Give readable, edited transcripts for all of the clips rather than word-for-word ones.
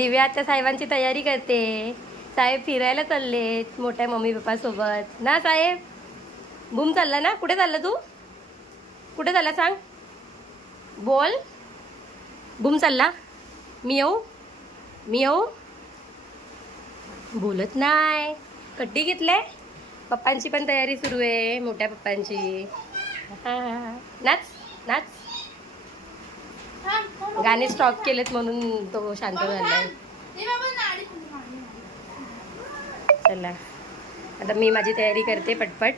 दिव्या आता साहेबांची तयारी करते. साहेब फिरायला चाललेत मोठ्या मम्मी पप्पा सोबत ना. साहेब बूम चालला ना. कुठे चालला तू? कुठे चालला सांग. बोल. बूम चालला. मी येऊ. बोलत नाही. कट्टी घेतले. पप्पांची पण तयारी सुरू आहे. मोठ्या पप्पांची. नाच नाच. गाणे स्टॉप केलेत म्हणून तो शांत झालाय. चला आता मी माझी तयारी करते पटपट.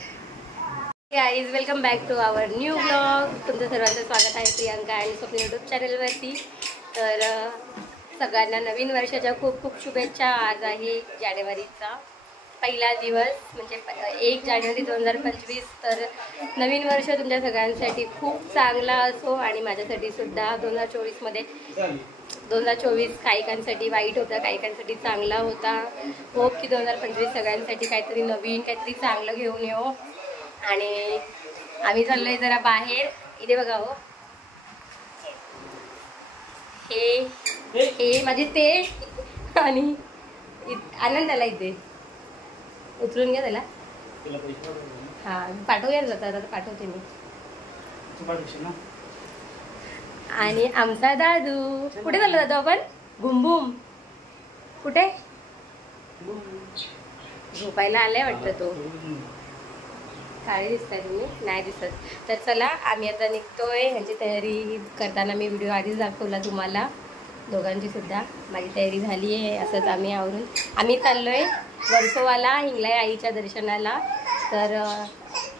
Guys welcome back to our new blog. तुमचं सर्वांचं स्वागत आहे प्रियांका आणि स्वप्न यूट्यूब चॅनलवरती. तर सगळ्यांना नवीन वर्षाच्या खूप खूप शुभेच्छा. आज आहे जानेवारीचा पहिला दिवस म्हणजे 1 जानेवारी 2025. तर नवीन वर्ष तुमच्या सगळ्यांसाठी खूप चांगला असो आणि माझ्यासाठी सुद्धा 2024 काहीकांसाठी वाईट होता, काहीकांसाठी चांगला होता. होप की 2025 सगळ्यांसाठी काहीतरी नवीन काहीतरी चांगलं घेऊन येऊ. आणि आम्ही चाललोय जरा बाहेर. इथे बघा हो, हे माझे ते आणि आनंदाला इथे उचलून घ्या त्याला. हा पाठवूया जातात. आता पाठवते मी. आणि आमचा दादू कुठे चाललो दादू आपण? बुमबुम कुठे? झोपायला आलाय वाटतं तो. काळे दिसताय तुम्ही? नाही दिसत. तर चला आम्ही आता निघतोय. ह्यांची तयारी करताना मी व्हिडिओ आधीच दाखवला तुम्हाला दोघांची सुद्धा. माझी तयारी झाली आहे. असंच आम्ही चाललोय वर्सोवाला हिंगलाई आईच्या दर्शनाला. तर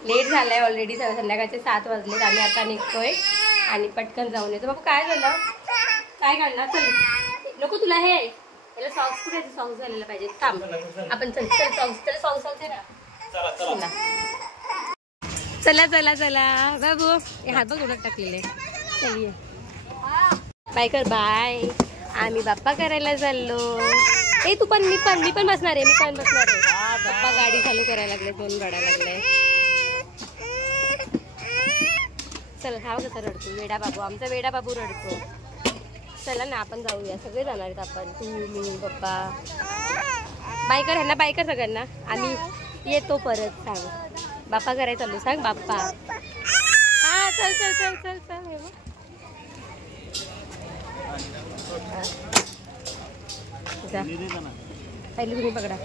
लेट झालाय ऑलरेडी. संध्याकाळचे 7 वाजलेत. आम्ही आता निघतोय आणि पटकन जाऊन येतो. बाबा काय झालं? काय काढणार? चल नको तुला हे याला सॉक्स कुठे? सॉक्स घालायला पाहिजे. थांब आपण चल सॉक्स आहे ना. चला चला चला बाबू. हे हात बघ उलट टाकलेले. चलिये बाय कर. बाय. आम्ही बाप्पा करायला चाललो. ए तू पण. मी पण बसणार आहे. पप्पा गाडी चालू करायला लागले. फोन काढायला लागलाय. चल हा कसा रडतो वेडा बाबू. आमचा वेडा बाबू रडतो. चला ना आपण जाऊया. सगळे जाणार आहेत आपण. तू मी पप्पा. बाय कर ह्यांना. बाय कर सगळ्यांना. आम्ही येतो परत. सांग बाप्पा करायला चालू. सांग बाप्पा. हा चल चल चल चल चल. पहिले तुम्ही पकडा.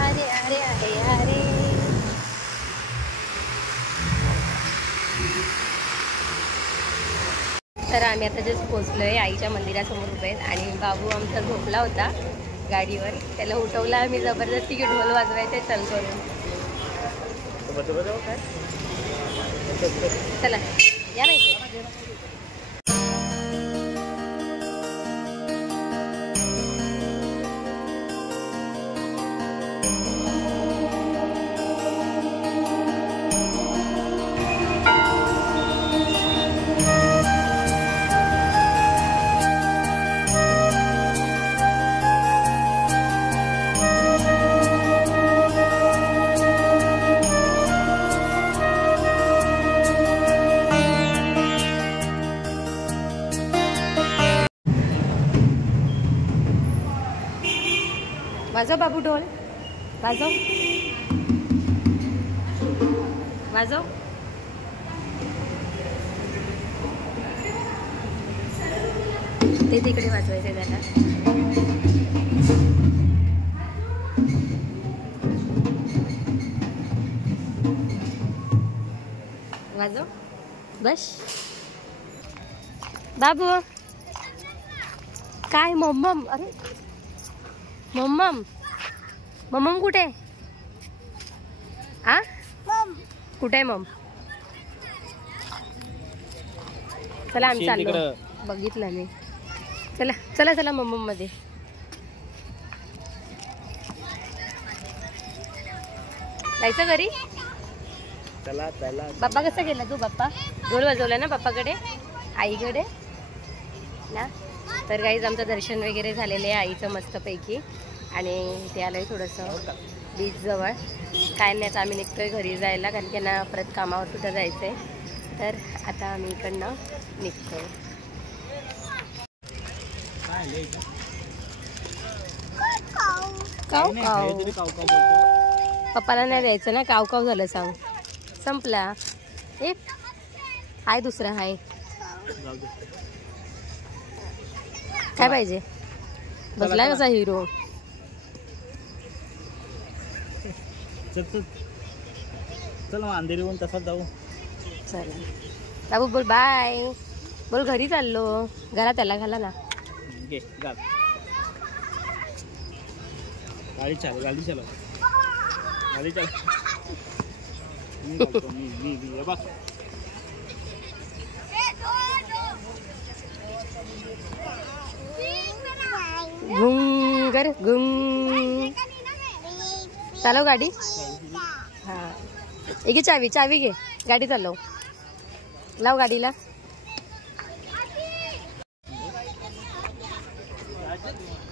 अरे अरे अरे अरे. तर आम्ही आता जस्ट पोचलोय. आईच्या मंदिरासमोर उभे आहेत आणि बाबू आमचा झोपला होता गाडीवर. त्याला उठवला आम्ही जबरदस्ती की ढोल वाजवायचे चल करून. चला या नाही. वाजव बाबू ढोल. वाजव वाजव. ते तिकडे वाजवायचे त्याला. वाजव बस. बाबू काय मम्मम. अरे मम्मम कुठे? आ कुठे आहे मम? चला आम्ही चाललो. बघितलं मी. चला चला चला मम्मम मध्ये. जायचं घरी. चला चला. बाप्पा कसा गेला तू? बाप्पा ढोल वाजवला ना बाप्पाकडे. आईकडे ना. तर गाईज आमचं दर्शन वगैरे झालेलं आहे आईचं मस्तपैकी. आणि ते आलं आहे थोडंसं बीचजवळ. काय नाही, आम्ही निघतोय घरी जायला, कारण की ना परत कामावर सुद्धा जायचं आहे. तर आता आम्ही इकडनं निघतोय. काव काव पप्पाला नाही द्यायचं ना. काव काव झालं सांग. संपला. एक हाय, दुसरा हाय. काय पाहिजे? बसला कसा हिरो. चल मग अंधेरी होऊन तसाच जाऊ. चला बाबू बोल बाय. बोल घरी चाललो. घरात त्याला घाला ना. गाडी चालव, गाडी चालव, गाडी चालव. मी बघ. घुम कर घुम. चालव गाडी. हा एक चावी, चावी घे. गाडी चालव. लाव गाडीला.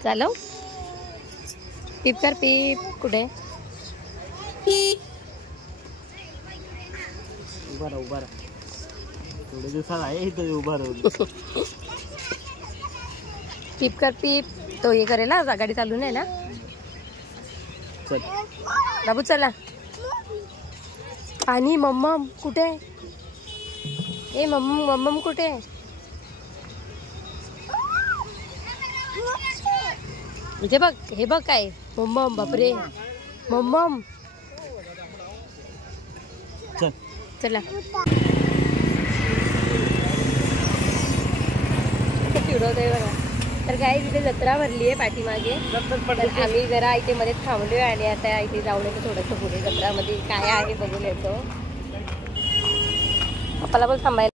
चालव. पीप कर पीप. कुठे? उभा राहा, उभा राहा. थोडे दिवसात आहे इथं उभा राहू. पीप कर पीप. तो हे करेल ना, गाडी चालू नाही ना. चल बाबू चला. पाणी. मम्मम कुठे? ए मम्मम, मम्मम कुठे? इथे बघ. हे बघ काय मम्मम. बापरे मम्मम. चल चला. चिडवतोय बघा. तर काय तिथे जत्रा भरली आहे पाठीमागे. तर आम्ही जरा इथे मध्ये थांबलोय आणि आता इथे जाऊन येतो थोडंसं पुढे. जत्रामध्ये काय आहे बघून येतो. पप्पाला पण थांबायला.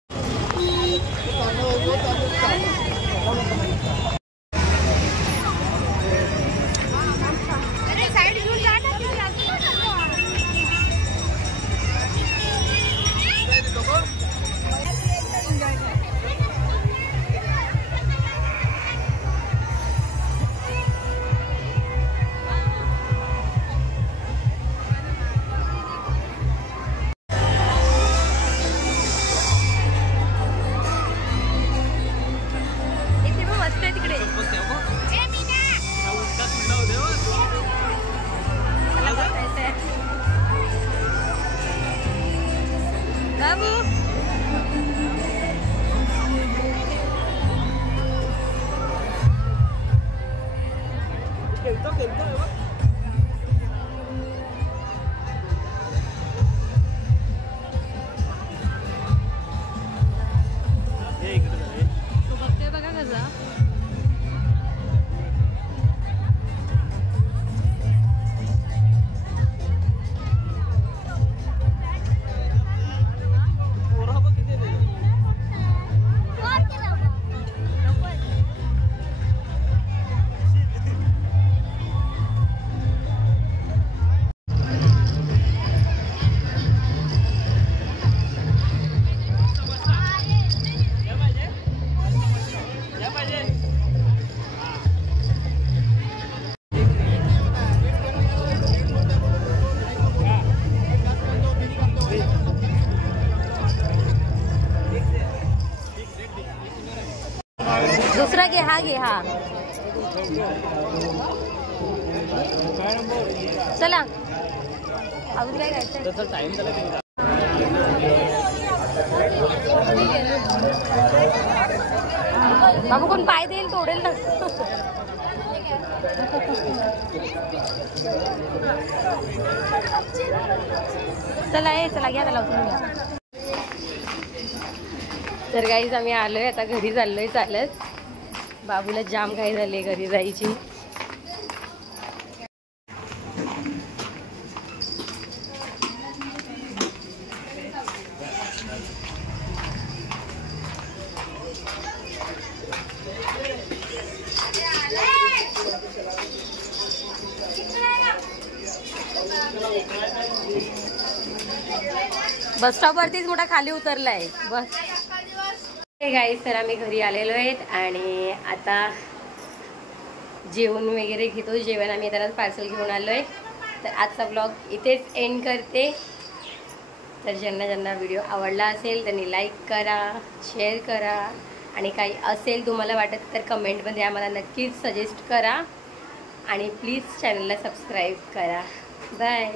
दुसरा घे. हा घे. हा चला. अजून काय घ्यायचं? टाइम झाला. बाबू कोण पाय देईल तोडेल ना. चला ये. चला घ्या त्याला उचलून घ्या. तर गाईज आम्ही आलोय आता घरी. चाललोय चालत. बाबूला जाम घाई झाली घरी जायची. बस स्टॉप वरतीच मोठा खाली उतरलाय बस. गाईस, तर आम्ही घरी आलेलो आहेत आणि आता जेवण वगैरे घेतो. जेवण आम्ही आता पार्सल घेऊन आलो आहे. तर आजचा ब्लॉग इथेच एंड करते. तर ज्यांना व्हिडिओ आवडला असेल त्यांनी लाईक करा, शेअर करा आणि काही असेल तुम्हाला वाटत तर कमेंटमध्ये आम्हाला नक्कीच सजेस्ट करा आणि प्लीज चॅनलला सबस्क्राईब करा. बाय.